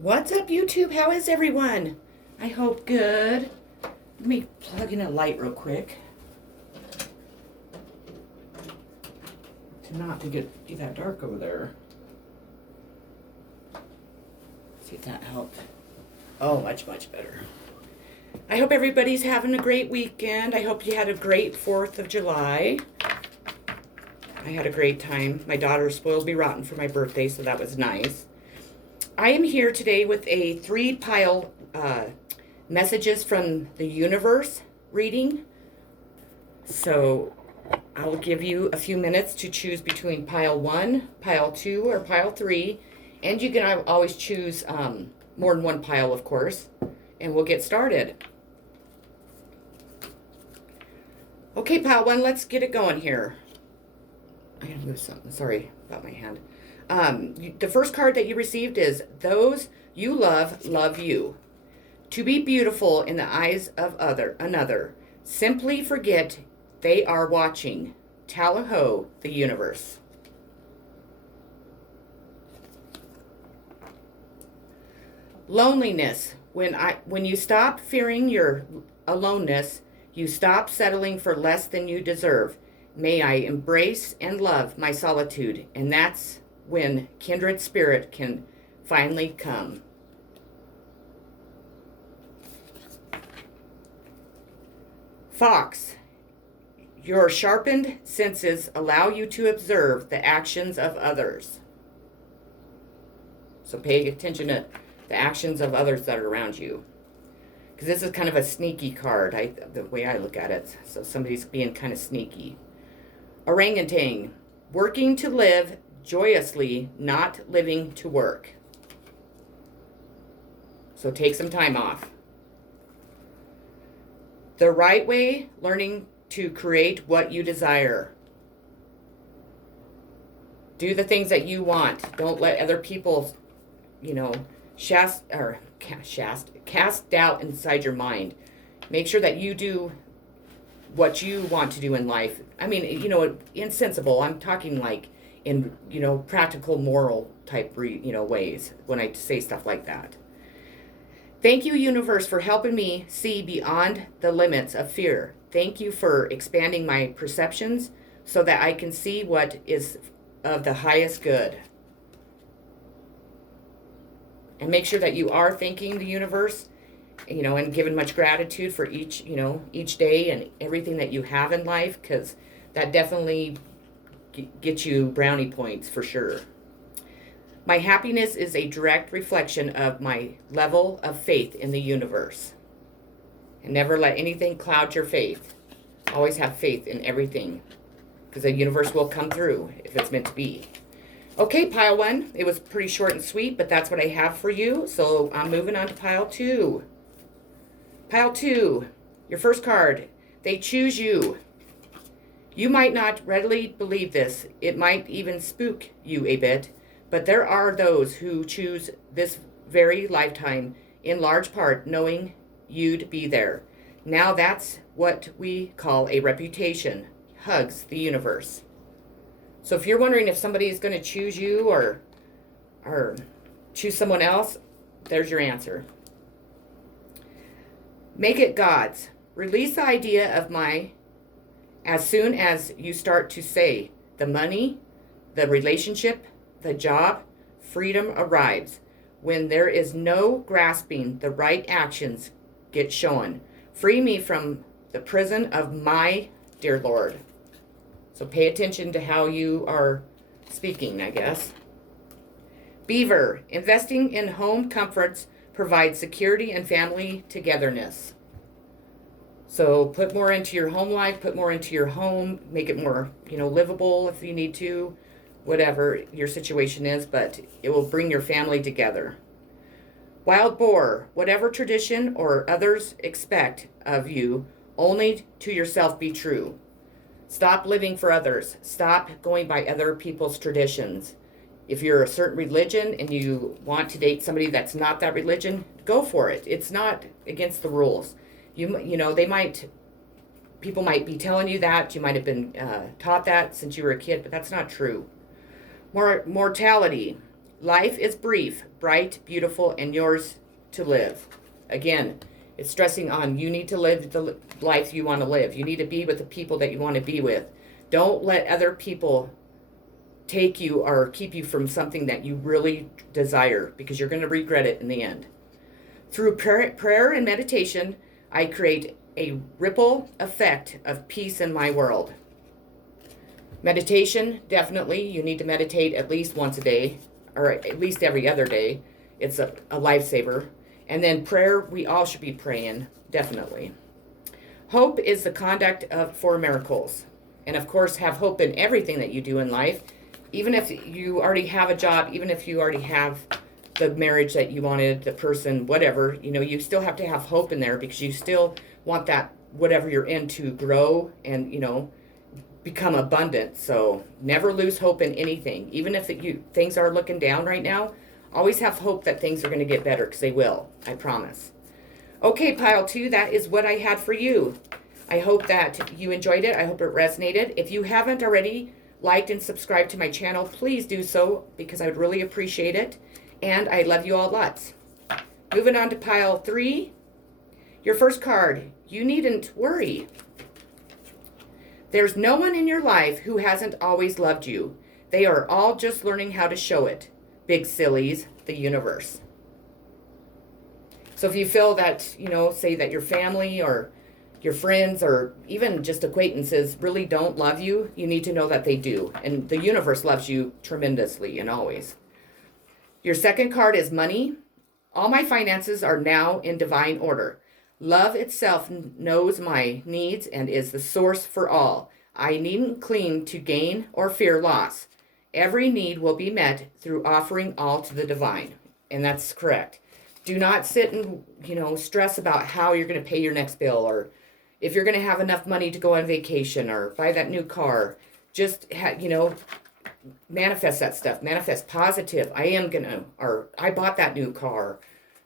What's up, YouTube? How is everyone? I hope good. Let me plug in a light real quick. To not to get be that dark over there. See if that helped. Oh, much better. I hope everybody's having a great weekend. I hope you had a great 4th of July. I had a great time. My daughter spoiled me rotten for my birthday, so that was nice. I am here today with a 3-pile messages from the universe reading. So I'll give you a few minutes to choose between pile 1, pile 2, or pile 3. And you can always choose more than one pile, of course. And we'll get started. Okay, pile 1, let's get it going here. I gotta move something. Sorry about my hand. The first card that you received is those you love you. To be beautiful in the eyes of another. Simply forget they are watching. Tallaho, the universe. Loneliness. When you stop fearing your aloneness, you stop settling for less than you deserve. May I embrace and love my solitude, and that's when kindred spirit can finally come. Fox, your sharpened senses allow you to observe the actions of others. So pay attention to the actions of others that are around you. Because this is kind of a sneaky card, the way I look at it. So somebody's being kind of sneaky. Orangutan, working to live joyously, not living to work. So take some time off. The right way, learning to create what you desire. Do the things that you want. Don't let other people, cast doubt inside your mind. Make sure that you do what you want to do in life. I mean, insensible. I'm talking like in, practical, moral type, ways when I say stuff like that. Thank you, universe, for helping me see beyond the limits of fear. Thank you for expanding my perceptions so that I can see what is of the highest good. And make sure that you are thanking the universe, and giving much gratitude for each day and everything that you have in life, because that definitely gets you brownie points for sure. My happiness is a direct reflection of my level of faith in the universe. And never let anything cloud your faith. Always have faith in everything, because the universe will come through if it's meant to be. Okay, pile 1. It was pretty short and sweet, but that's what I have for you. So I'm moving on to pile 2. Pile 2, your first card. They choose you. You might not readily believe this. It might even spook you a bit. But there are those who choose this very lifetime, in large part knowing you'd be there. Now that's what we call a reputation. Hugs the universe. So if you're wondering if somebody is going to choose you or choose someone else, there's your answer. Make it God's. Release the idea of as soon as you start to say the money, the relationship, the job, freedom arrives. When there is no grasping, the right actions get shown. Free me from the prison of my dear Lord. So pay attention to how you are speaking, I guess. Beaver, investing in home comforts provides security and family togetherness. So put more into your home life, put more into your home, make it more, livable if you need to, whatever your situation is, but it will bring your family together. Wild boar, whatever tradition or others expect of you, only to yourself be true. Stop living for others. Stop going by other people's traditions. If you're a certain religion and you want to date somebody that's not that religion, go for it. It's not against the rules. People might be telling you that. You might have been taught that since you were a kid, but that's not true. Mortality. Life is brief, bright, beautiful, and yours to live. Again, it's stressing on you need to live the life you want to live. You need to be with the people that you want to be with. Don't let other people take you or keep you from something that you really desire, because you're going to regret it in the end. Through prayer and meditation, I create a ripple effect of peace in my world. Meditation, definitely. You need to meditate at least once a day, or at least every other day. It's a lifesaver. And then prayer, we all should be praying, definitely. Hope is the conduct for miracles. And of course, have hope in everything that you do in life. Even if you already have a job, even if you already have the marriage that you wanted, the person, whatever, you still have to have hope in there, because you still want that, whatever you're in, to grow and, become abundant. So never lose hope in anything. Even if things are looking down right now, always have hope that things are going to get better, because they will. I promise. Okay, pile 2, that is what I had for you. I hope that you enjoyed it. I hope it resonated. If you haven't already liked and subscribed to my channel, please do so, because I would really appreciate it. And I love you all lots. Moving on to pile 3. Your first card. You needn't worry. There's no one in your life who hasn't always loved you. They are all just learning how to show it. Big sillies, the universe. So if you feel that, say that your family or your friends or even just acquaintances really don't love you, you need to know that they do. And the universe loves you tremendously and always. Your second card is money. All my finances are now in divine order. Love itself knows my needs and is the source for all. I needn't cling to gain or fear loss. Every need will be met through offering all to the divine. And that's correct. Do not sit and, stress about how you're going to pay your next bill, or if you're going to have enough money to go on vacation or buy that new car. Just, manifest that stuff. Manifest positive. I bought that new car.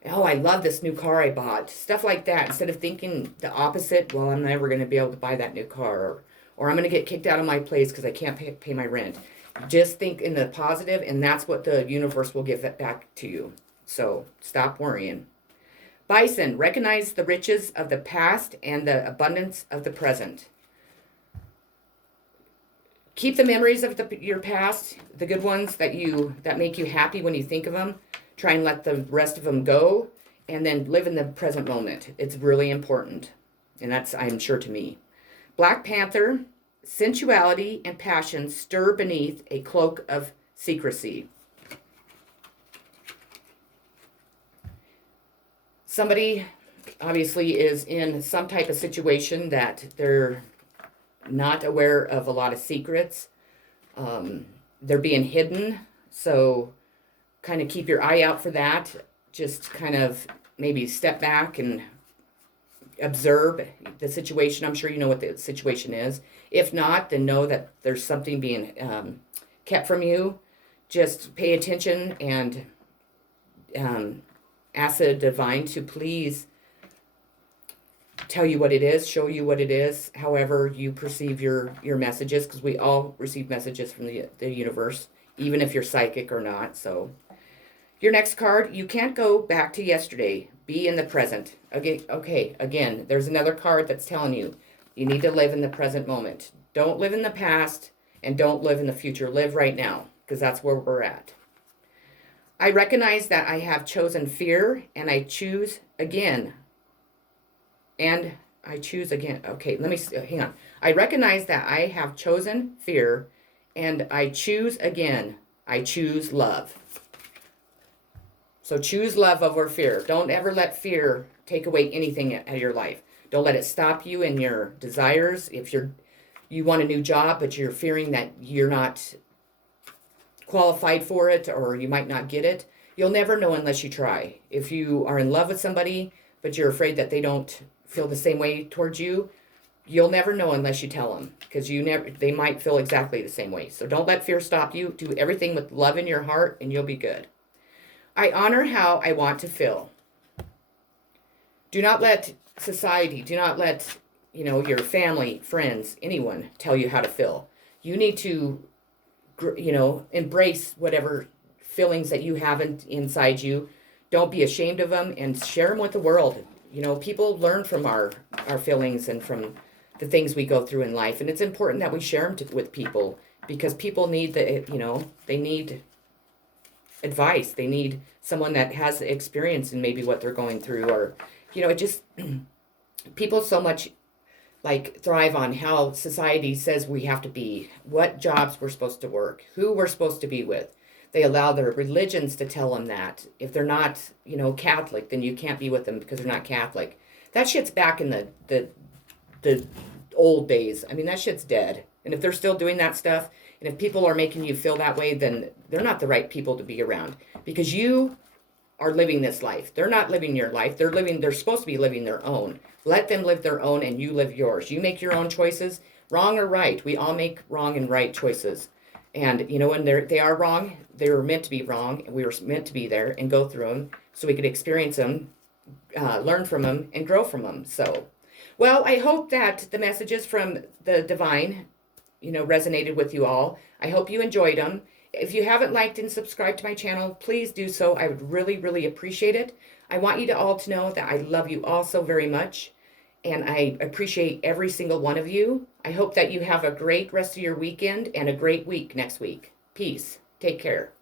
Oh, I love this new car I bought. Stuff like that. Instead of thinking the opposite, well, I'm never going to be able to buy that new car, or I'm going to get kicked out of my place because I can't pay my rent. Just think in the positive, and that's what the universe will give it back to you. So stop worrying. Bison, recognize the riches of the past and the abundance of the present. Keep the memories of your past, the good ones that make you happy when you think of them. Try and let the rest of them go, and then live in the present moment. It's really important, and that's, I'm sure, to me. Black Panther, sensuality and passion stir beneath a cloak of secrecy. Somebody obviously is in some type of situation that they're not aware of a lot of secrets. They're being hidden, so kind of keep your eye out for that. Just kind of maybe step back and observe the situation. I'm sure you know what the situation is. If not, then know that there's something being kept from you. Just pay attention and ask the divine to please tell you what it is, show you what it is, however you perceive your messages, because we all receive messages from the universe, even if you're psychic or not. So your next card, you can't go back to yesterday. Be in the present. Okay, again, there's another card that's telling you need to live in the present moment. Don't live in the past and don't live in the future. Live right now, because that's where we're at. I recognize that I have chosen fear, and I choose again. And I choose again. Okay, hang on. I recognize that I have chosen fear, and I choose again. I choose love. So choose love over fear. Don't ever let fear take away anything out of your life. Don't let it stop you in your desires. If you want a new job, but you're fearing that you're not qualified for it, or you might not get it, you'll never know unless you try. If you are in love with somebody, but you're afraid that they don't feel the same way towards you, you'll never know unless you tell them, because they might feel exactly the same way. So don't let fear stop you. Do everything with love in your heart, and you'll be good. I honor how I want to feel. Do not let society, do not let, your family, friends, anyone tell you how to feel. You need to, embrace whatever feelings that you haven't inside you. Don't be ashamed of them and share them with the world. People learn from our feelings and from the things we go through in life. And it's important that we share them with people, because people need they need advice. They need someone that has experience in maybe what they're going through, or, it just, people so much like thrive on how society says we have to be, what jobs we're supposed to work, who we're supposed to be with. They allow their religions to tell them that if they're not, Catholic, then you can't be with them because they're not Catholic. That shit's back in the old days. I mean, that shit's dead. And if they're still doing that stuff, and if people are making you feel that way, then they're not the right people to be around, because you are living this life. They're not living your life. They're supposed to be living their own. Let them live their own and you live yours. You make your own choices, wrong or right. We all make wrong and right choices. And, when they are wrong, they were meant to be wrong, and we were meant to be there and go through them so we could experience them, learn from them, and grow from them. So, well, I hope that the messages from the divine, resonated with you all. I hope you enjoyed them. If you haven't liked and subscribed to my channel, please do so. I would really, really appreciate it. I want you to all to know that I love you all so very much, and I appreciate every single one of you. I hope that you have a great rest of your weekend and a great week next week. Peace. Take care.